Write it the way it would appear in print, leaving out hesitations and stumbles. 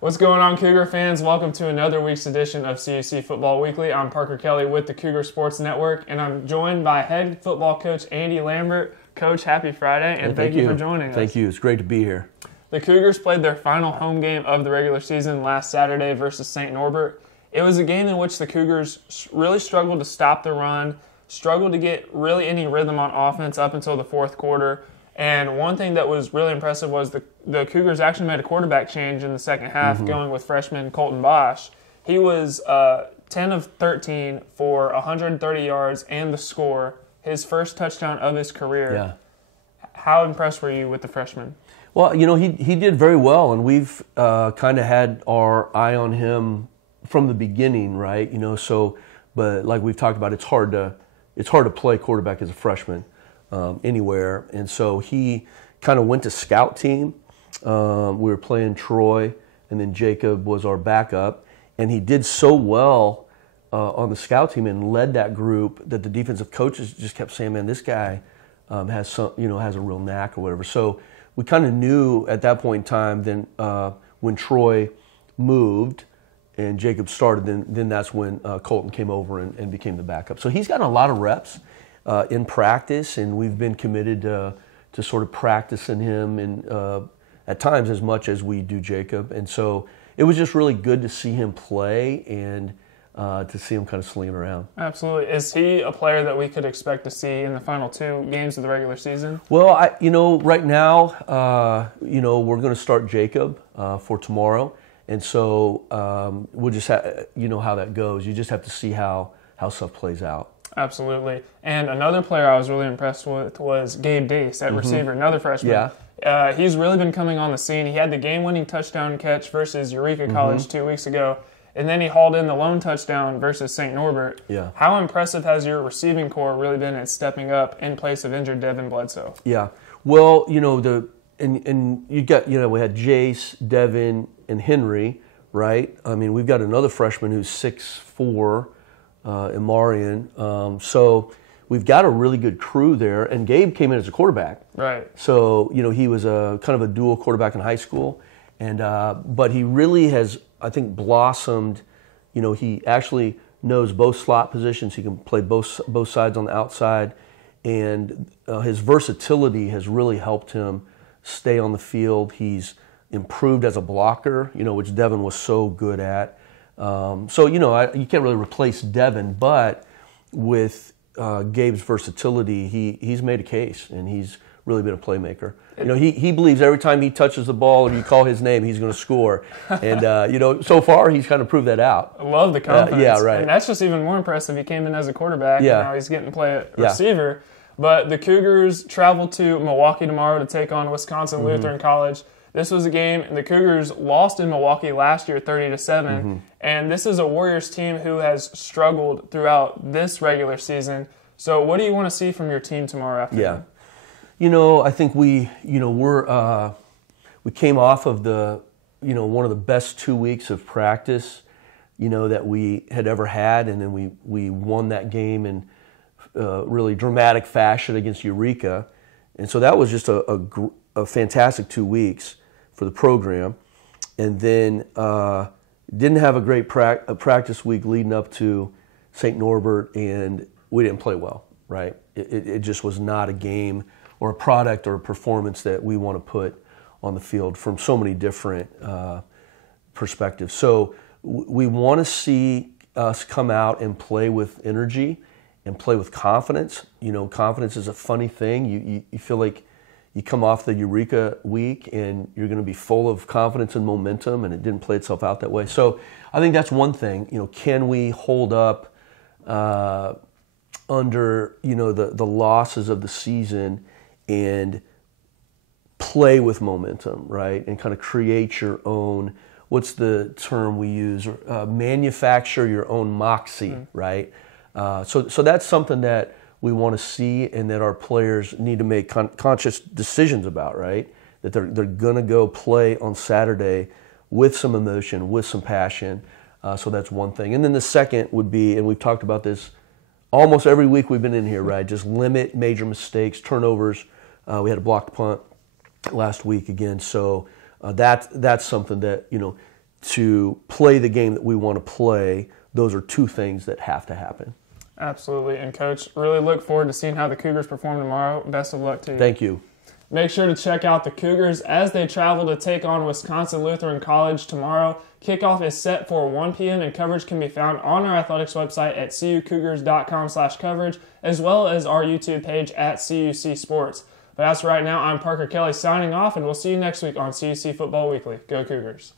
What's going on, Cougar fans? Welcome to another week's edition of CUC Football Weekly. I'm Parker Kelley with the Cougar Sports Network, and I'm joined by head football coach Andy Lambert. Coach, happy Friday, and thank you for joining us. Thank you. It's great to be here. The Cougars played their final home game of the regular season last Saturday versus St. Norbert. It was a game in which the Cougars really struggled to stop the run, struggled to get really any rhythm on offense up until the fourth quarter. And one thing that was really impressive was the Cougars actually made a quarterback change in the second half, going with freshman Colton Bosch. He was 10 of 13 for 130 yards and the score, his first touchdown of his career. Yeah. How impressed were you with the freshman? Well, he did very well, and we've kind of had our eye on him from the beginning, right? But like we've talked about, it's hard to play quarterback as a freshman anywhere, and so he kind of went to scout team. We were playing Troy, and then Jacob was our backup, and he did so well on the scout team and led that group that the defensive coaches just kept saying, "Man, this guy has a real knack or whatever." So we kind of knew at that point in time. Then when Troy moved and Jacob started, then that's when Colton came over and became the backup. So he's gotten a lot of reps in practice, and we've been committed to sort of practicing him and at times as much as we do Jacob. And so it was just really good to see him play and to see him kind of slinging around. Absolutely. Is he a player that we could expect to see in the final two games of the regular season? Well, right now, we're going to start Jacob for tomorrow. And so we'll just have, how that goes. You just have to see how stuff plays out. Absolutely. And another player I was really impressed with was Gabe Dace at receiver, another freshman. Yeah. He's really been coming on the scene. He had the game-winning touchdown catch versus Eureka College 2 weeks ago, and then he hauled in the lone touchdown versus St. Norbert. Yeah. How impressive has your receiving core really been at stepping up in place of injured Devin Bledsoe? Yeah. Well, we had Jace, Devin, and Henry, right? I mean, we've got another freshman who's 6'4", Imarian. So we've got a really good crew there, and Gabe came in as a quarterback. Right. So, he was a kind of a dual quarterback in high school, and but he really has, I think, blossomed. He actually knows both slot positions. He can play both sides on the outside, and his versatility has really helped him stay on the field. He's improved as a blocker, which Devin was so good at. You can't really replace Devin, but with Gabe's versatility, he's made a case, and he's really been a playmaker. He believes every time he touches the ball or you call his name, he's going to score. And, so far he's kind of proved that out. I love the confidence. Yeah, right. And that's just even more impressive. He came in as a quarterback, and now he's getting to play at receiver. Yeah. But the Cougars travel to Milwaukee tomorrow to take on Wisconsin Lutheran College. This was a game, and the Cougars lost in Milwaukee last year 30-7. And this is a Warriors team who has struggled throughout this regular season. So what do you want to see from your team tomorrow afternoon? Yeah. I think we came off of one of the best 2 weeks of practice, that we had ever had, and then we won that game in really dramatic fashion against Eureka. And so that was just a fantastic 2 weeks for the program. And then didn't have a great practice week leading up to St. Norbert, and we didn't play well, right? It just was not a game or a product or a performance that we want to put on the field from so many different perspectives. So we want to see us come out and play with energy and play with confidence. Confidence is a funny thing. You feel like you come off the Eureka week and you're going to be full of confidence and momentum, and it didn't play itself out that way. So I think that's one thing. Can we hold up under the losses of the season and play with momentum, right? And kind of create your own, what's the term we use? Manufacture your own moxie, right? So that's something that we want to see, and that our players need to make conscious decisions about, right? That they're going to go play on Saturday with some emotion, with some passion. So that's one thing. And then the second would be, and we've talked about this almost every week we've been in here, right? Just limit major mistakes, turnovers. We had a blocked punt last week again. So that's something that, to play the game that we want to play, those are two things that have to happen. Absolutely. And, Coach, really look forward to seeing how the Cougars perform tomorrow. Best of luck to you. Thank you. Make sure to check out the Cougars as they travel to take on Wisconsin Lutheran College tomorrow. Kickoff is set for 1 p.m. and coverage can be found on our athletics website at cucougars.com/coverage, as well as our YouTube page at CUC Sports. But as for right now, I'm Parker Kelley signing off, and we'll see you next week on CUC Football Weekly. Go Cougars.